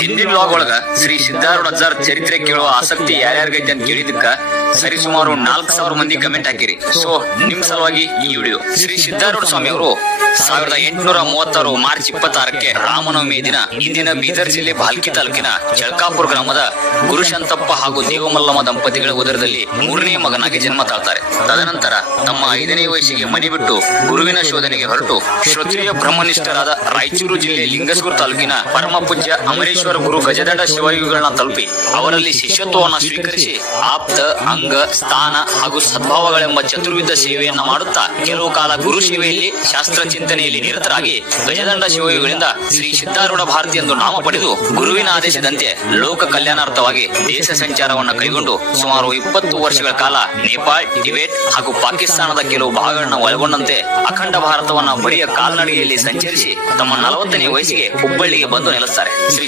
ಹಿಂದಿನ ಬ್ಲಾಗ್ ಒಳಗ ಶ್ರೀ ಸಿದ್ದಾರೂಢ ಅಜ್ಜಾರ್ ಚರಿತ್ರೆ ಕೇಳುವ ಆಸಕ್ತಿ ಯಾರ್ಯಾರಿಗೈತೆ ಅಂತ ಕೇಳಿದಕ್ಕ ಸರಿಸುಮಾರು 4,000 ಮಂದಿ ಕಮೆಂಟ್ ಹಾಕಿರಿ. ಸೊ ನಿಮ್ ಸಲುವಾಗಿ ಈ ವಿಡಿಯೋ. ಶ್ರೀ ಸಿದ್ದಾರೂಢ ಸ್ವಾಮಿ ಅವರು 1836 ಮಾರ್ಚ್ 26ಕ್ಕೆ ರಾಮನವಮಿ ದಿನ ಇಂದಿನ ಬೀದರ್ ಜಿಲ್ಲೆ ಭಾಲ್ಕಿ ತಾಲೂಕಿನ ಚಳಕಾಪುರ ಗ್ರಾಮದ ಗುರುಶಂತಪ್ಪ ಹಾಗೂ ದೇವಮಲ್ಲಮ್ಮ ದಂಪತಿಗಳ ಉದರದಲ್ಲಿ 3ನೇ ಮಗನಾಗಿ ಜನ್ಮ ತಾಳ್ತಾರೆ. ತದನಂತರ ತಮ್ಮ 5ನೇ ವಯಸ್ಸಿಗೆ ಮನೆ ಬಿಟ್ಟು ಗುರುವಿನ ಶೋಧನೆಗೆ ಹೊರಟು ಶ್ರೋತ್ರಿಯ ಬ್ರಹ್ಮನಿಷ್ಠರಾದ ರಾಯಚೂರು ಜಿಲ್ಲೆ ಲಿಂಗಸ್ಗೂರು ತಾಲೂಕಿನ ಪರಮ ಪೂಜ್ಯ ಅಮರೇಶ್ವರ ಗುರು ಗಜದಂಡ ಶಿವಯೋಗಿಗಳನ್ನ ತಲುಪಿ ಅವರಲ್ಲಿ ಶಿಷ್ಯತ್ವವನ್ನು ಸ್ವೀಕರಿಸಿ ಆಪ್ತ ಅಂಗ ಸ್ಥಾನ ಹಾಗೂ ಸದ್ಭಾವಗಳೆಂಬ ಚತುರ್ವಿಧ ಸೇವೆಯನ್ನ ಮಾಡುತ್ತಾ ಕೆಲವು ಕಾಲ ಗುರು ಸೇವೆಯಲ್ಲಿ ಶಾಸ್ತ್ರ ಚಿಂತನೆಯಲ್ಲಿ ನಿರತರಾಗಿ ಗಜದಂಡ ಶಿವಯೋಗಿಗಳಿಂದ ಶ್ರೀ ಸಿದ್ದಾರೂಢ ಭಾರತಿ ಎಂದು ನಾಮ ಪಡೆದು ಗುರುವಿನ ಆದೇಶದಂತೆ ಲೋಕ ಕಲ್ಯಾಣಾರ್ಥವಾಗಿ ದೇಶ ಸಂಚಾರವನ್ನು ಕೈಗೊಂಡು ಸುಮಾರು 20 ವರ್ಷಗಳ ಕಾಲ ನೇಪಾಳ, ಟಿಬೆಟ್ ಹಾಗೂ ಪಾಕಿಸ್ತಾನದ ಕೆಲವು ಭಾಗಗಳನ್ನು ಒಳಗೊಂಡಂತೆ ಅಖಂಡ ಭಾರತವನ್ನ ಬರಿಯ ಕಾಲ್ನಡಿಗೆಯಲ್ಲಿ ಸಂಚರಿಸಿ ತಮ್ಮ 40ನೇ ವಯಸ್ಸಿಗೆ ಹುಬ್ಬಳ್ಳಿಗೆ ಬಂದು ನೆಲೆಸ್ತಾರೆ. ಶ್ರೀ